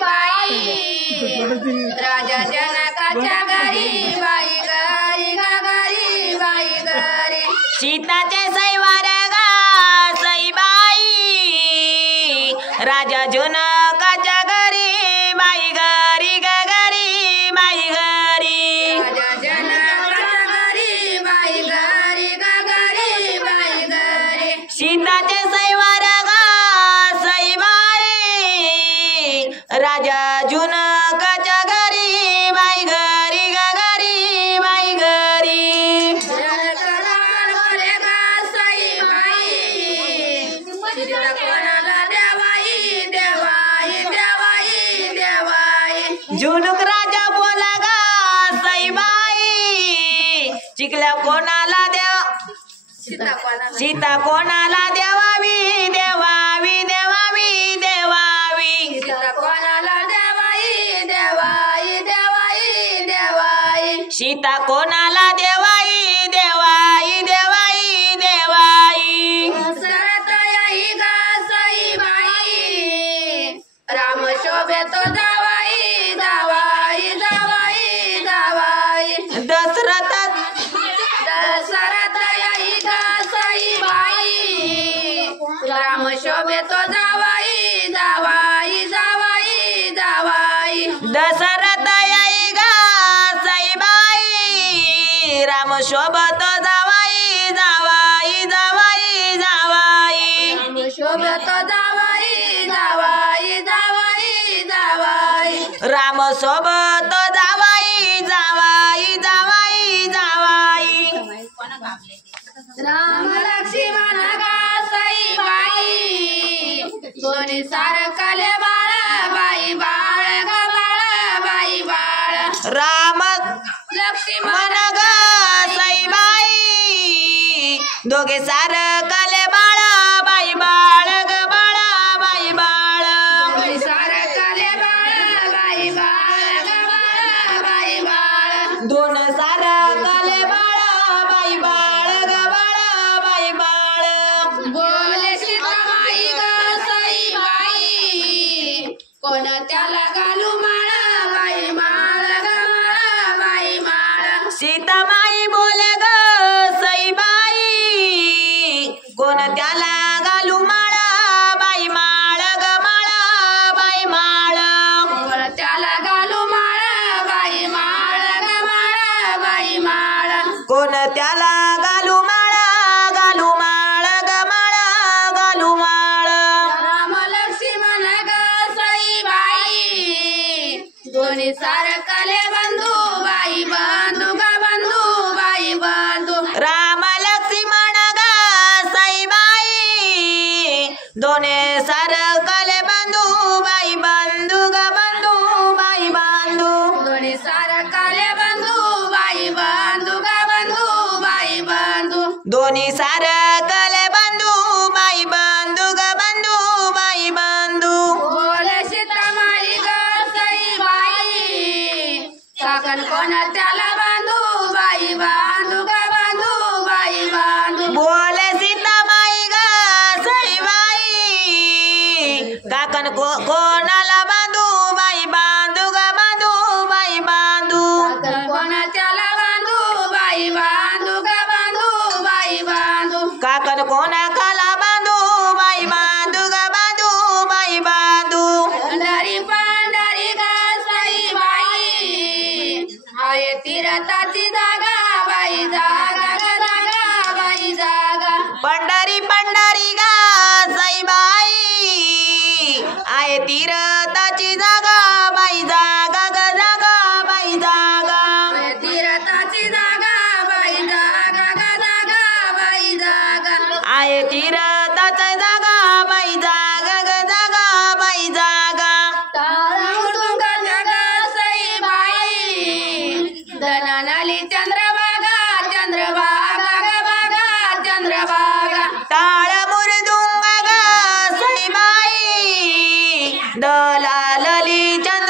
बाई राजा जनकाच्या घरी बाई घरी घरी बाई घरी सीताचे सैवार गा सईबाई राजा जनकाच्या घरी बाई घरी घरी बाई घरी राजा जनकाच्या घरी बाई घरी घरी बाई घरी सीताचे सैवार गा सईबाई राजा जनकाच्या घरी बाई घरी घरी बाई घरी जनकरार वरे गा सई बाई सीता कोणाला देवाई देवाई देवाई देवाई जुनुक राजा बोला गा सईबाई चिकल्या कोणाला देवा सीता कोणाला देवावी देवावी देवावी देवावी सीता कोणाला देवाई देवाई देवाई देवाई सीता कोणाला देवाई देवाई देवाई देवाई दशरथ याई गा सई बाई राम शोभे तो जावाई जावाई जावाई जावाई दशरथ दशरथ याई गा सई बाई राम शोभे तो जावाई जावाई जावाई जावाई दशरथ याई गा सईबाई राम शोभत जावाई जावाई जावाई जावाई राम शोभे तो जावाई जावाई जावाई जावाई राम सोबत जावाई जावाई जावाई जावाई राम लक्ष्मण गा सई बाई दोन्ही सारखले बाळ बाई बाळ ग बाळ बाई बाळ राम लक्ष्मण मन ग सईबाई दोघे सार कले बाळ बाई बाळ ग बाळ बाई बाळ दोन्ही सारखले बाळ बाई बाळ ग बाळ बाई बाळ दोन सार कले बाळ बाई बाळ ग बाळ बाई बाळ बोले सीताबाई ग सई बाई कोण त्याला घालू माळ बाई माळ ग माळ बाई माळ सीताबाई बोले ग सईबाई कोण त्याला घालू माळ बाई माळ ग माळ बाई माळ कोण त्याला घालू माळ बाई माळ ग माळ बाई माळ कोण त्याला घालू माळ घालू माळ ग माळ घालू माळ राम लक्ष्मण ग सई बाई दोन्ही सारखले बंधू बाई बंधू ग बंधू बाई बंधू राम लक्ष्मण ग सईबाई दोने सारकले बंधू बाई बंधू ग बंधू बाई बंधू दोन्ही सारखले बंधू बाई बंधू ग बंधू बाई बंधू दोन्ही सारकले बंधू बाई बंधू ग बंधू बाई बंधू बोले सीतामाई ग सई बाई काकण कोण त्याला बांधू बाई बांधू ग बांधू बाई बांधू बोले सीतामाई ग सईबाई काकन कोणाला बांधू बाई बांधू ग बांधू बाई बांधू काकण कोण त्याला बांधू बाई बांधू ग बांधू बाई बांधू काकन कोणा खाला बांधू बाई बांधू ग बांधू बाई बांधू पंढरी पंढरी ग सई बाई आहे तीर्थाची जागा बाई जागा ग जागा बाई जागा पंढरी पंढरी गा सईबाई आहे तीर्थाची जागा बाई जागा ग जागा बाई जागा आहे तीर्थाची जागा बाई जागा ग जागा बाई जागा आहे तीर्थाची जागा बाई जागा ग जागा बाई जागा तारा मृदुंगाच्या ग सई बाई धनानाली चंद्रभागा चंद्रभागा ग भागा चंद्रभागा टाळ मुरदुंग ग सईबाई दलालली चंद्र